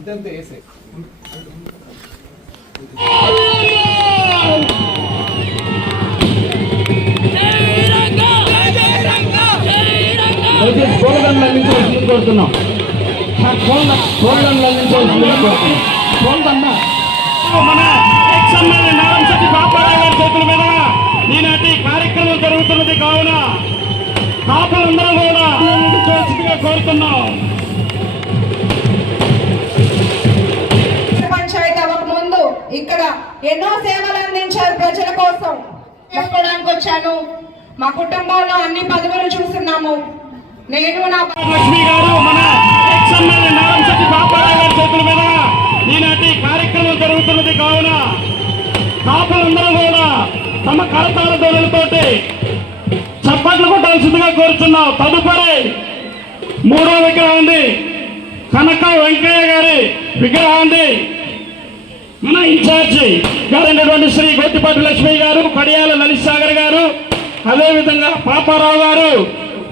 అంతే అంతే వేసే కోరుతున్నాం మన ఎక్స్ఎమ్మెల్యే నారంశెట్టి పాపారావు గారి చేతుల మీద ఈనాటి కార్యక్రమం జరుగుతున్నది కావున కాపులందరూ కూడా చేసిగా కోరుతున్నాం. పంచాయతీ అవ్వక ముందు ఇక్కడ ఎన్నో సేవలు అందించారు ప్రజల కోసం. చేసుకోవడానికి వచ్చాను. మా కుటుంబంలో అన్ని పదవులు చూస్తున్నాము. నేను నా లక్ష్మి గారు మన ఎక్స్ఎమ్మెల్యే నారంశెట్టి పాపారావు గారి చేతుల మీద ఈనాటి కార్యక్రమం జరుగుతున్నది కావున కాపులందరూ కూడా తమ కరతాల ధ్వనులతోటి చప్పట్లు కొట్టాల్సిందిగా కోరుతున్నాం. తదుపరి మూడో విగ్రహాన్ని కనక వెంకయ్య గారి విగ్రహాన్ని మన ఇన్ఛార్జి గారైనటువంటి శ్రీ గొట్టిపాటి లక్ష్మి గారు, కడియాల లలిత్ సాగర్ గారు, అదేవిధంగా పాపారావు గారు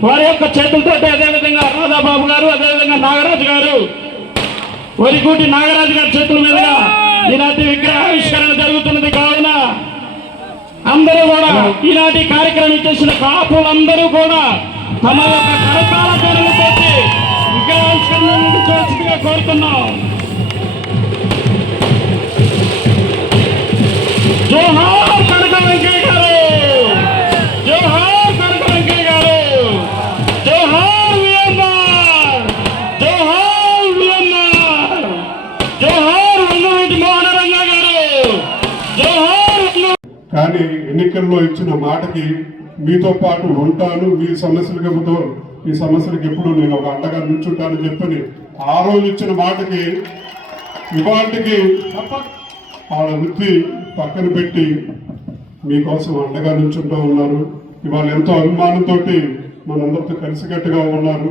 వారి యొక్క చేతులతో, అదేవిధంగా రాధాబాబు గారు, అదేవిధంగా నాగరాజు గారు, వరికూటి నాగరాజు గారి చేతుల మీదుగా ఈనాటి విగ్రహావిష్కరణ జరుగుతున్నది కావున అందరూ కూడా ఈనాటి కార్యక్రమం చేసిన కాపులందరూ కూడా తమ యొక్క కరతాల ధ్వనులతో విగ్రహావిష్కరణ చేసిగా కోరుతున్నాం. జోహార్ కనక వెంకయ్య గారు, జోహార్ కనక వెంకయ్య గారు, జోహార్ విఎన్ఆర్, జోహార్ విఎన్ఆర్, జోహార్ వంగవీటి మోహనరంగ గారు, జోహార్. కానీ ఎన్నికల్లో ఇచ్చిన మాటకి మీతో పాటు ఉంటాను, మీ సమస్యలకు ఎప్పుడు నేను ఒక అండగా నిల్చుంటానని చెప్పని ఆ రోజు ఇచ్చిన మాటకి ఇవాటికి వాళ్ళ వృత్తి పక్కన పెట్టి మీకోసం అండగా నిల్చుంటూ ఉన్నారు. ఇవాళ ఎంతో అభిమానంతో మనందరితో కలిసికట్టుగా ఉన్నారు.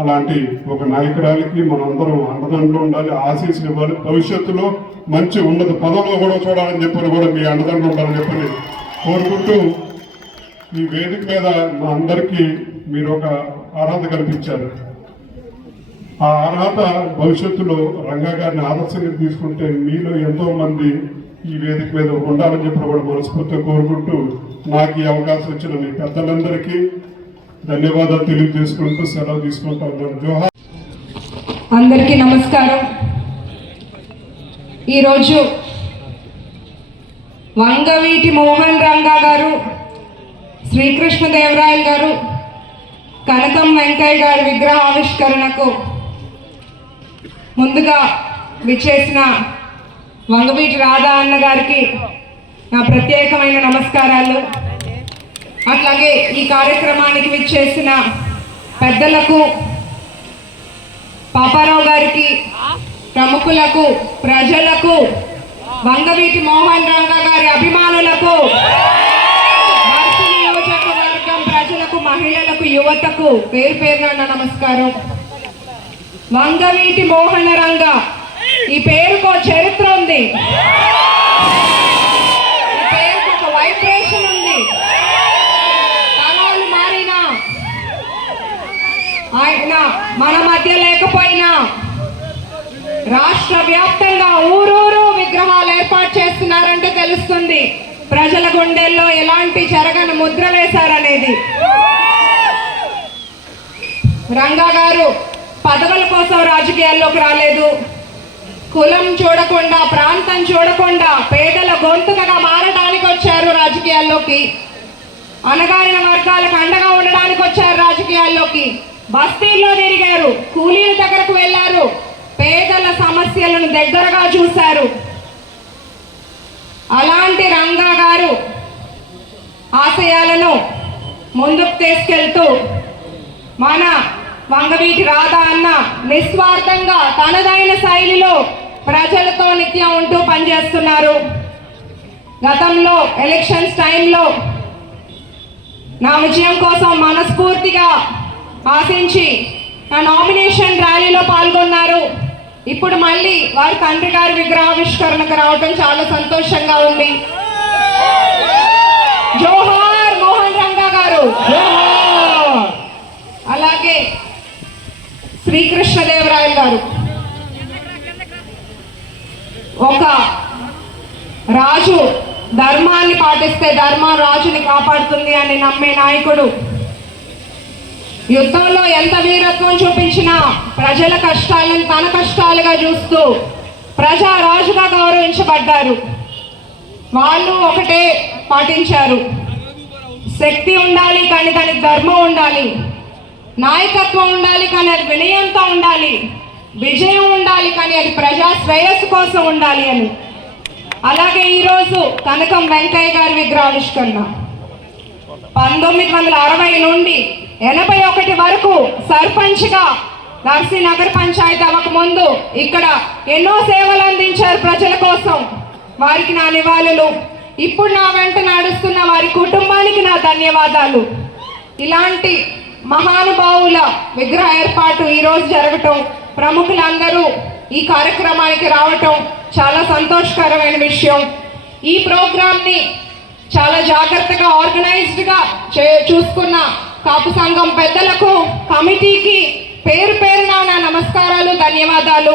అలాంటి ఒక నాయకురాలికి మనందరం అండదండలు ఉండాలి, ఆశీస్సులు ఇవ్వాలి. భవిష్యత్తులో మంచి ఉన్నత పదవులు కూడా చూడాలని చెప్పని కూడా మీ అండదండలు ఉండాలని చెప్పని కోరుకుంటూ ఈ వేదిక మీద మా అందరికీ మీరు ఒక అర్హత కల్పించారు. ఆ అర్హత భవిష్యత్తులో రంగా గారిని ఆదర్శంగా తీసుకుంటే మీలో ఎంతో మంది ఈ వేదిక మీద ఉండాలని చెప్పి కూడా మనస్ఫూర్తిగా కోరుకుంటూ నాకు ఈ అవకాశం ఇచ్చిన మీ పెద్దలందరికీ ధన్యవాదాలు తెలియజేసుకుంటూ సెలవు తీసుకుంటా ఉన్నాను. జోహార్. అందరికీ నమస్కారం. ఈరోజు వంగవీటి మోహన్ రంగా గారు, శ్రీకృష్ణదేవరాయలు గారు, కనకం వెంకయ్య గారి విగ్రహ ఆవిష్కరణకు ముందుగా విచ్చేసిన వంగవీటి రాధా అన్న గారికి నా ప్రత్యేకమైన నమస్కారాలు. అట్లాగే ఈ కార్యక్రమానికి విచ్చేసిన పెద్దలకు, పాపారావు గారికి, ప్రముఖులకు, ప్రజలకు, వంగవీటి మోహన్ రంగా గారి అభిమానులకు, నియోజకవర్గం ప్రజలకు, మహిళలకు, యువతకు పేరు పేరున నమస్కారం. వంగవీటి మోహన రంగా ఈ పేరుకు చరిత్ర ఉంది, ఈ పేరుకు ఒక వైబ్రేషన్ ఉంది. కాలాలు మారినా, ఆయన మన మధ్య లేకపోయినా రాష్ట్ర వ్యాప్తంగా ఊరూరు విగ్రహాలు ఏర్పాటు చేస్తున్నారంటే తెలుస్తుంది ప్రజల గుండెల్లో ఎలాంటి చెరగని ముద్ర వేశారనేది. రంగా గారు పదవుల కోసం రాజకీయాల్లోకి రాలేదు. కులం చూడకుండా, ప్రాంతం చూడకుండా పేదల గొంతుకగా మారడానికి వచ్చారు రాజకీయాల్లోకి. అణగారిన వర్గాలకు అండగా ఉండడానికి వచ్చారు రాజకీయాల్లోకి. బస్తీల్లో తిరిగారు, కూలీల దగ్గరకు వెళ్ళారు, పేదల సమస్యలను దగ్గరగా చూశారు. అలాంటి రంగా గారు ఆశయాలను ముందుకు తీసుకెళ్తూ మన వంగవీటి రాధా అన్న నిస్వార్థంగా తనదైన శైలిలో ప్రజలతో నిత్యం ఉంటూ పనిచేస్తున్నారు. గతంలో ఎలక్షన్స్ టైంలో నా విజయం కోసం మనస్ఫూర్తిగా ఆశించి నా నామినేషన్ ర్యాలీలో పాల్గొన్నారు. ఇప్పుడు మళ్ళీ వారి తండ్రి గారి విగ్రహావిష్కరణకు రావడం చాలా సంతోషంగా ఉంది. జోహార్ మోహన్ రంగా గారు. అలాగే శ్రీకృష్ణదేవరాయలు గారు. ఒక రాజు ధర్మాన్ని పాటిస్తే ధర్మం రాజుని కాపాడుతుంది అని నమ్మే నాయకుడు. యుద్ధంలో ఎంత వీరత్వం చూపించినా ప్రజల కష్టాలను తన కష్టాలుగా చూస్తూ ప్రజా రాజుగా గౌరవించబడ్డారు. వాళ్ళు ఒకటే పాటించారు, శక్తి ఉండాలి కానీ దానికి ధర్మం ఉండాలి, నాయకత్వం ఉండాలి కానీ అది వినయంతో ఉండాలి, విజయం ఉండాలి కానీ అది ప్రజా శ్రేయస్సు కోసం ఉండాలి అని. అలాగే ఈరోజు కనకం వెంకయ్య గారి విగ్రహావిష్కరణ 1960 నుండి 81 వరకు సర్పంచ్గా దర్శి నగర పంచాయతీ అవ్వక ముందు ఇక్కడ ఎన్నో సేవలు అందించారు ప్రజల కోసం. వారికి నా నివాళులు. ఇప్పుడు నా వెంట నడుస్తున్న వారి కుటుంబానికి నా ధన్యవాదాలు. ఇలాంటి మహానుభావుల విగ్రహ ఏర్పాటు ఈరోజు జరగటం, ప్రముఖులందరూ ఈ కార్యక్రమానికి రావటం చాలా సంతోషకరమైన విషయం. ఈ ప్రోగ్రామ్ని చాలా జాగ్రత్తగా ఆర్గనైజ్డ్గా చూసుకున్న కాపు సంఘం పెద్దలకు, కమిటీకి పేరు పేరున నా నమస్కారాలు, ధన్యవాదాలు.